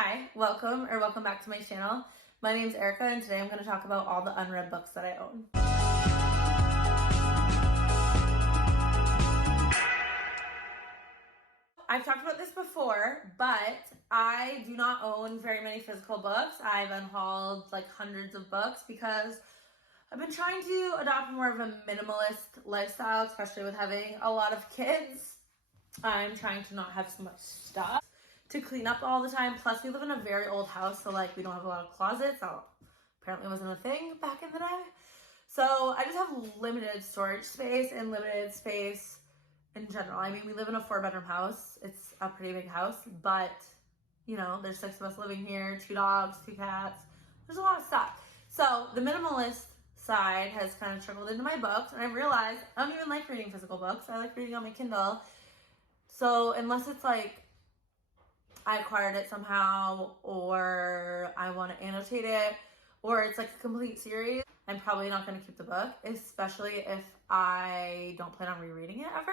Hi, welcome back to my channel. My name's Erica and today I'm going to talk about all the unread books that I own. I've talked about this before, but I do not own very many physical books. I've unhauled like hundreds of books because I've been trying to adopt more of a minimalist lifestyle, especially with having a lot of kids. I'm trying to not have so much stuff to clean up all the time. Plus, we live in a very old house, so like we don't have a lot of closets. So apparently wasn't a thing back in the day. So I just have limited storage space and limited space in general. I mean, we live in a 4-bedroom house. It's a pretty big house, but you know, there's 6 of us living here, 2 dogs, 2 cats. There's a lot of stuff. So the minimalist side has kind of trickled into my books, and I realized I don't even like reading physical books. I like reading on my Kindle. So unless it's like I acquired it somehow, or I want to annotate it, or it's like a complete series, I'm probably not going to keep the book, especially if I don't plan on rereading it ever.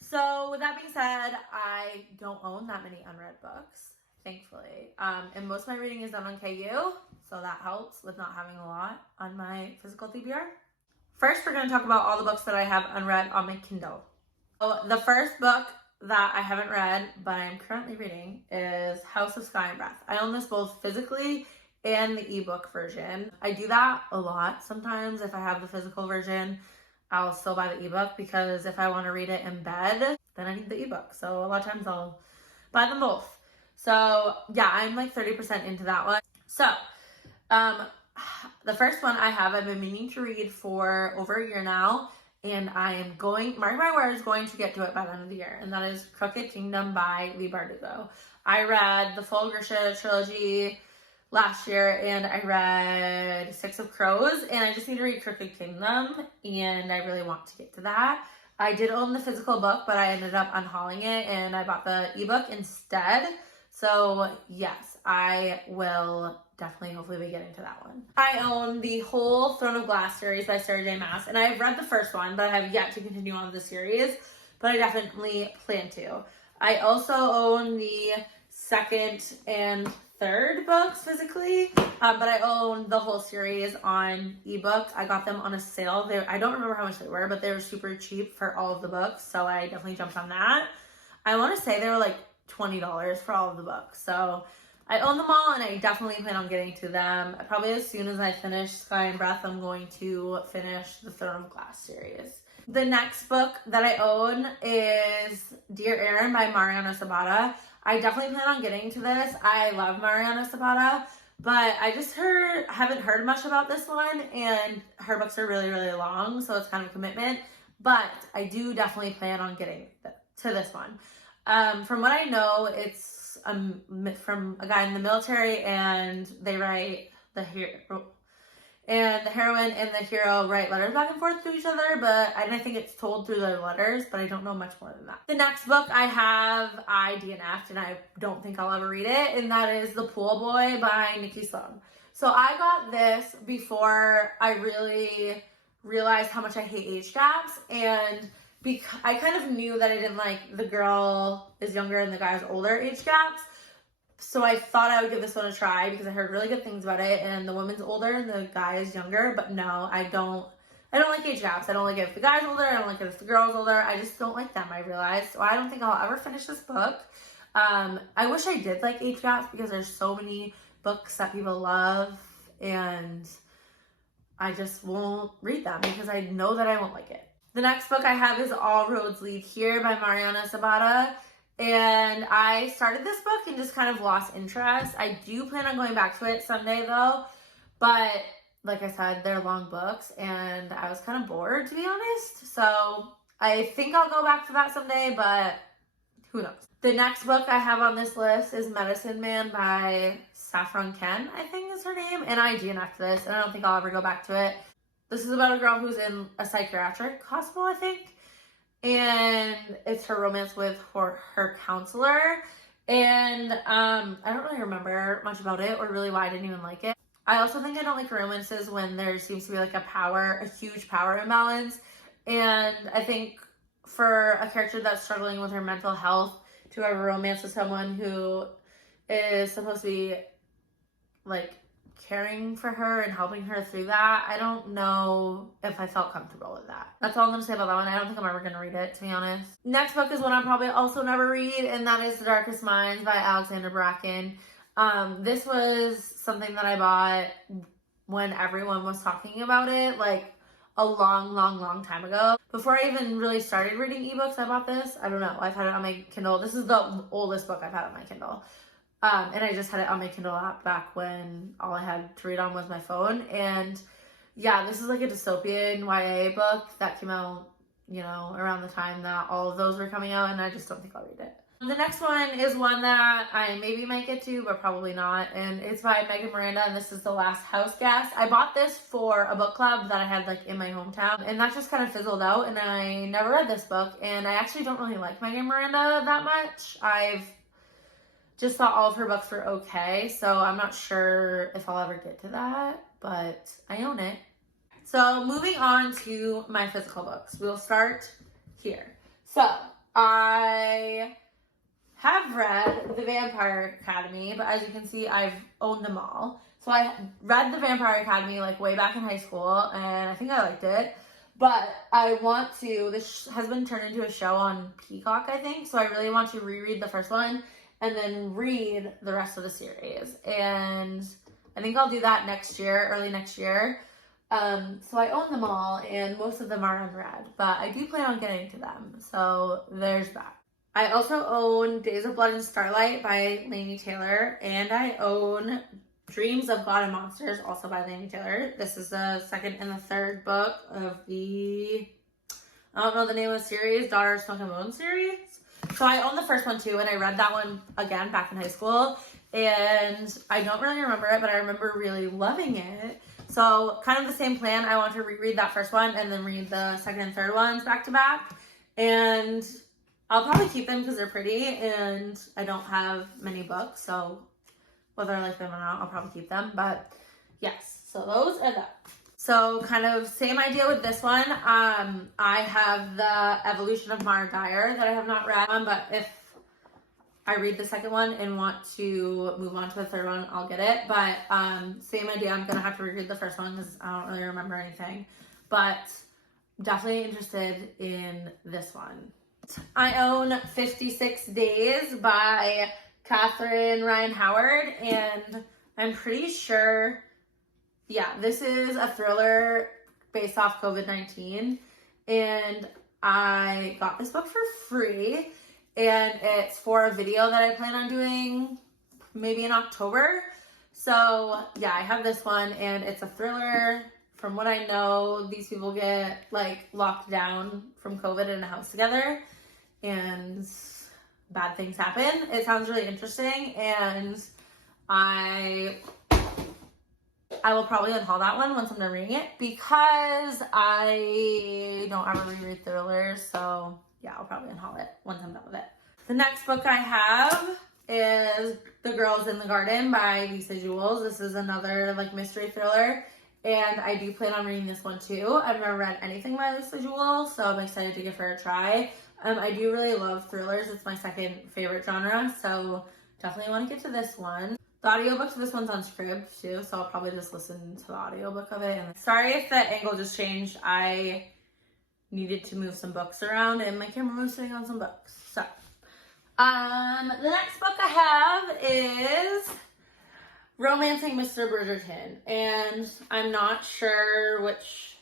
So with that being said, I don't own that many unread books, thankfully. And most of my reading is done on KU, so that helps with not having a lot on my physical TBR. First, we're going to talk about all the books that I have unread on my Kindle. So the first book that I haven't read, but I'm currently reading, is House of Sky and Breath. I own this both physically and the ebook version. I do that a lot sometimes. If I have the physical version, I'll still buy the ebook because if I want to read it in bed, then I need the ebook. So a lot of times I'll buy them both. So yeah, I'm like 30% into that one. So the first one I've been meaning to read for over a year now. And I am going, mark my words, going to get to it by the end of the year. And that is Crooked Kingdom by Leigh Bardugo. I read the full Grisha trilogy last year, and I read 6 of Crows, and I just need to read Crooked Kingdom, and I really want to get to that. I did own the physical book, but I ended up unhauling it, and I bought the ebook instead. So yes, I will definitely hopefully be getting to that one. I own the whole Throne of Glass series by Sarah J. Maas, and I've read the first one, but I have yet to continue on the series, but I definitely plan to. I also own the second and third books physically, but I own the whole series on ebook. I got them on a sale. I don't remember how much they were, but they were super cheap for all of the books, so I definitely jumped on that. I want to say they were like $20 for all of the books, so I own them all, and I definitely plan on getting to them. Probably as soon as I finish Sky and Breath, I'm going to finish the Throne of Glass series. The next book that I own is Dear Erin by Mariana Sabatta. I definitely plan on getting to this. I love Mariana Sabatta, but I just haven't heard much about this one, and her books are really, really long, so it's kind of a commitment. But I do definitely plan on getting to this one. From what I know, it's from a guy in the military, and they write the hero, and the heroine and the hero write letters back and forth to each other, but I think it's told through their letters, but I don't know much more than that. The next book I have, I DNF'd, and I don't think I'll ever read it, and that is The Pool Boy by Nikki. So I got this before I really realized how much I hate age gaps, and because I kind of knew that I didn't like the girl is younger and the guy is older age gaps. So I thought I would give this one a try because I heard really good things about it, and the woman's older and the guy is younger. But no, I don't like age gaps. I don't like it if the guy's older. I don't like it if the girl's older. I just don't like them, I realized. So I don't think I'll ever finish this book. I wish I did like age gaps because there's so many books that people love, and I just won't read them because I know that I won't like it. The next book I have is All Roads Lead Here by Mariana Sabatta. And I started this book and just kind of lost interest. I do plan on going back to it someday though. But like I said, they're long books and I was kind of bored, to be honest. So I think I'll go back to that someday, but who knows. The next book I have on this list is Medicine Man by Saffron Ken, I think is her name. And I DNF'd this, and I don't think I'll ever go back to it. This is about a girl who's in a psychiatric hospital, I think. And it's her romance with her counselor. And I don't really remember much about it or really why I didn't even like it. I also think I don't like romances when there seems to be like a huge power imbalance. And I think for a character that's struggling with her mental health to have a romance with someone who is supposed to be like caring for her and helping her through that. I don't know if I felt comfortable with that. That's all I'm going to say about that one. I don't think I'm ever going to read it, to be honest. Next book is one I'll probably also never read, and that is The Darkest Minds by Alexandra Bracken. This was something that I bought when everyone was talking about it, like a long time ago. Before I even really started reading ebooks, I bought this. I don't know. I've had it on my Kindle. This is the oldest book I've had on my Kindle. And I just had it on my Kindle app back when all I had to read on was my phone. And yeah, this is like a dystopian YA book that came out, you know, around the time that all of those were coming out, and I just don't think I'll read it. The next one is one that I maybe might get to, but probably not. And it's by Megan Miranda, and this is The Last House Guest. I bought this for a book club that I had like in my hometown, and that just kind of fizzled out, and I never read this book. And I actually don't really like Megan Miranda that much. I've just thought all of her books were okay, so I'm not sure if I'll ever get to that, but I own it. So moving on to my physical books, we'll start here. So I have read The Vampire Academy, but as you can see, I've owned them all. So I read The Vampire Academy like way back in high school, and I think I liked it. But I want to, this has been turned into a show on Peacock, I think, so I really want to reread the first one and then read the rest of the series. And I think I'll do that next year, early next year. So I own them all, and most of them are unread, but I do plan on getting to them. So there's that. I also own Days of Blood and Starlight by Laini Taylor, and I own Dreams of God and Monsters, also by Laini Taylor. This is the second and the third book of the, I don't know the name of the series, Daughter of Smoke and Bone series. So I own the first one too, and I read that one again back in high school, and I don't really remember it, but I remember really loving it. So kind of the same plan. I want to reread that first one and then read the second and third ones back to back, and I'll probably keep them because they're pretty, and I don't have many books, so whether I like them or not, I'll probably keep them. But yes, so those are that. So kind of same idea with this one. I have the Evolution of Mara Dyer that I have not read, but if I read the second one and want to move on to the third one, I'll get it. But same idea. I'm gonna have to reread the first one because I don't really remember anything, but definitely interested in this one. I own 56 Days by Catherine Ryan Howard, and I'm pretty sure, yeah, this is a thriller based off COVID-19, and I got this book for free, and it's for a video that I plan on doing maybe in October. So yeah, I have this one, and it's a thriller. From what I know, these people get like locked down from COVID in a house together, and bad things happen. It sounds really interesting, and I will probably unhaul that one once I'm done reading it because I don't ever reread thrillers. So yeah, I'll probably unhaul it once I'm done with it. The next book I have is The Girls in the Garden by Lisa Jules. This is another like mystery thriller, and I do plan on reading this one too. I've never read anything by Lisa Jules, so I'm excited to give her a try. I do really love thrillers. It's my second favorite genre, so definitely want to get to this one. The audiobook to this one's on Scribd too, so I'll probably just listen to the audiobook of it. And sorry if the angle just changed. I needed to move some books around, and my camera was sitting on some books. So, the next book I have is Romancing Mr. Bridgerton, and I'm not sure which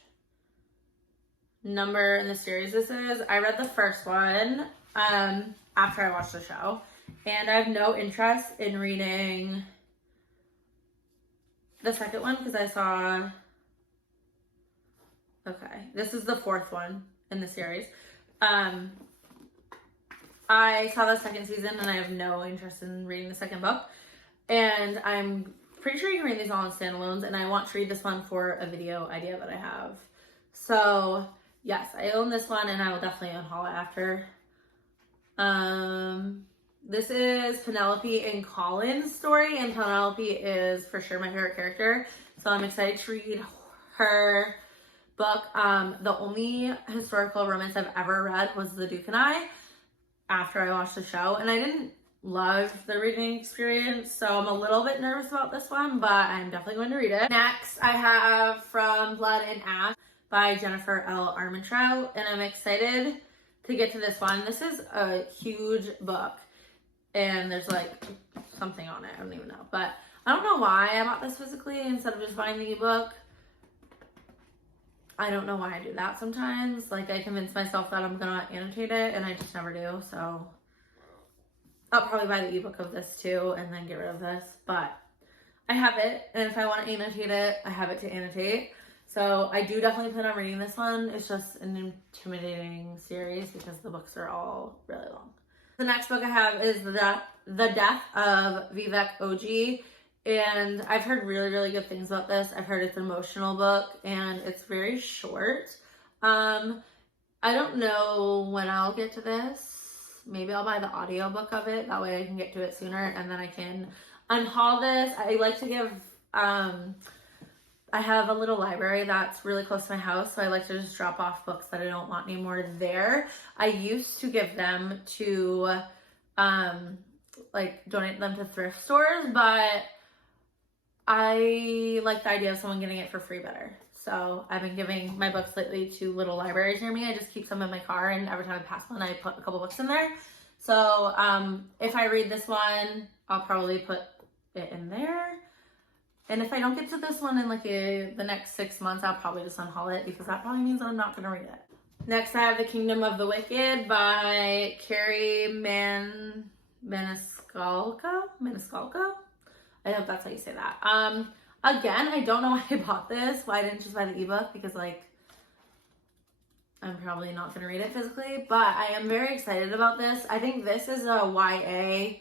number in the series this is. I read the first one after I watched the show, and I have no interest in reading the second one because I saw, okay, this is the fourth one in the series. I saw the second season, and I have no interest in reading the second book, and I'm pretty sure you can read these all in standalones, and I want to read this one for a video idea that I have. So yes, I own this one, and I will definitely unhaul it after. This is Penelope and Colin's story, and Penelope is for sure my favorite character, so I'm excited to read her book. The only historical romance I've ever read was The Duke and I after I watched the show, and I didn't love the reading experience, so I'm a little bit nervous about this one, but I'm definitely going to read it. Next, I have From Blood and Ash by Jennifer L. Armentrout, and I'm excited to get to this one. This is a huge book, and there's like something on it, I don't even know, but I don't know why I bought this physically instead of just buying the ebook. I don't know why I do that sometimes. Like, I convince myself that I'm gonna annotate it, and I just never do, so I'll probably buy the ebook of this too and then get rid of this, but I have it, and if I want to annotate it, I have it to annotate. So I do definitely plan on reading this one. It's just an intimidating series because the books are all really long. The next book I have is The Death of Vivec Ogee, and I've heard really, really good things about this. I've heard it's an emotional book, and it's very short. I don't know when I'll get to this. Maybe I'll buy the audiobook of it. That way I can get to it sooner, and then I can unhaul this. I like to give, I have a little library that's really close to my house, so I like to just drop off books that I don't want anymore there. I used to give them to, like, donate them to thrift stores, but I like the idea of someone getting it for free better. So I've been giving my books lately to little libraries near me. I just keep some in my car, and every time I pass one, I put a couple books in there. So if I read this one, I'll probably put it in there. And if I don't get to this one in like the next 6 months, I'll probably just unhaul it because that probably means I'm not going to read it. Next, I have The Kingdom of the Wicked by Carrie Maniscalco. I hope that's how you say that. Again, I don't know why I bought this. Why I didn't just buy the ebook, because like I'm probably not going to read it physically, but I am very excited about this. I think this is a YA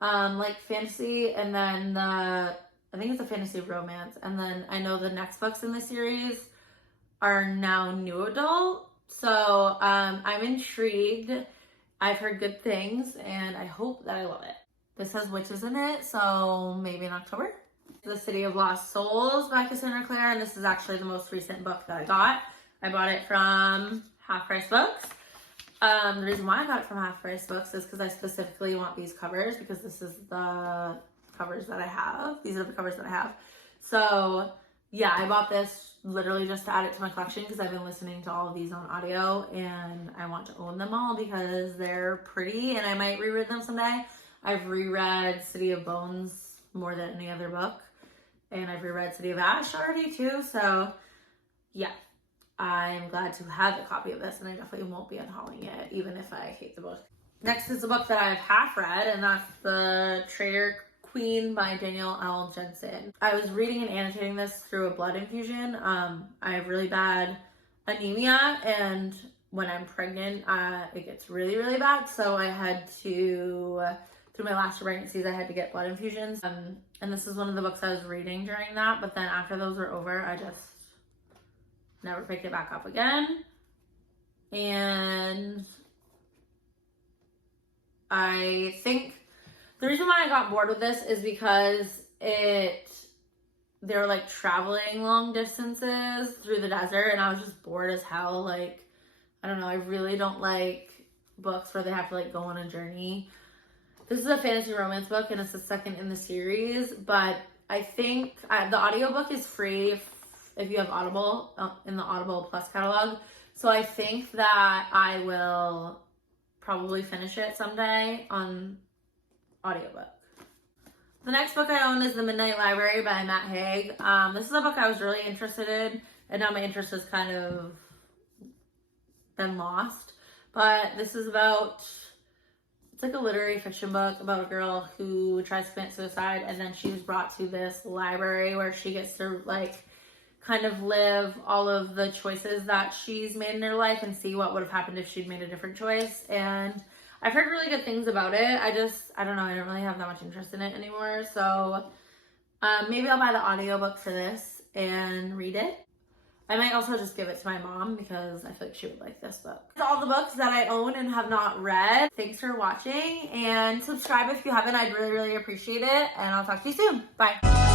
like fantasy, and then I think it's a fantasy romance, and then I know the next books in the series are now new adult, so I'm intrigued. I've heard good things, and I hope that I love it. This has witches in it, so maybe in October. The City of Lost Souls by Cassandra Clare, and this is actually the most recent book that I got. I bought it from Half Price Books. The reason why I got it from Half Price Books is because I specifically want these covers, because this is the covers that I have. These are the covers that I have. So yeah, I bought this literally just to add it to my collection because I've been listening to all of these on audio, and I want to own them all because they're pretty, and I might reread them someday. I've reread City of Bones more than any other book, and I've reread City of Ash already too, so yeah, I'm glad to have a copy of this, and I definitely won't be unhauling it even if I hate the book. Next is a book that I've half read, and that's The Traitor Queen by Danielle L. Jensen. I was reading and annotating this through a blood infusion. I have really bad anemia, and when I'm pregnant, it gets really, really bad, so I had to, through my last two pregnancies, I had to get blood infusions, and this is one of the books I was reading during that, but then after those were over, I just never picked it back up again. And I think the reason why I got bored with this is because they were like traveling long distances through the desert, and I was just bored as hell. Like, I don't know, I really don't like books where they have to like go on a journey. This is a fantasy romance book, and it's the second in the series, but I think the audiobook is free if you have Audible in the Audible Plus catalog. So I think that I will probably finish it someday on audiobook. The next book I own is The Midnight Library by Matt Haig. This is a book I was really interested in, and now my interest has kind of been lost. But this is about, it's like a literary fiction book about a girl who tries to commit suicide, and then she's brought to this library where she gets to like kind of live all of the choices that she's made in her life and see what would have happened if she'd made a different choice. And I've heard really good things about it. I don't know, I don't really have that much interest in it anymore. So maybe I'll buy the audiobook for this and read it. I might also just give it to my mom because I feel like she would like this book. That's all the books that I own and have not read. Thanks for watching, and subscribe if you haven't. I'd really, really appreciate it, and I'll talk to you soon. Bye.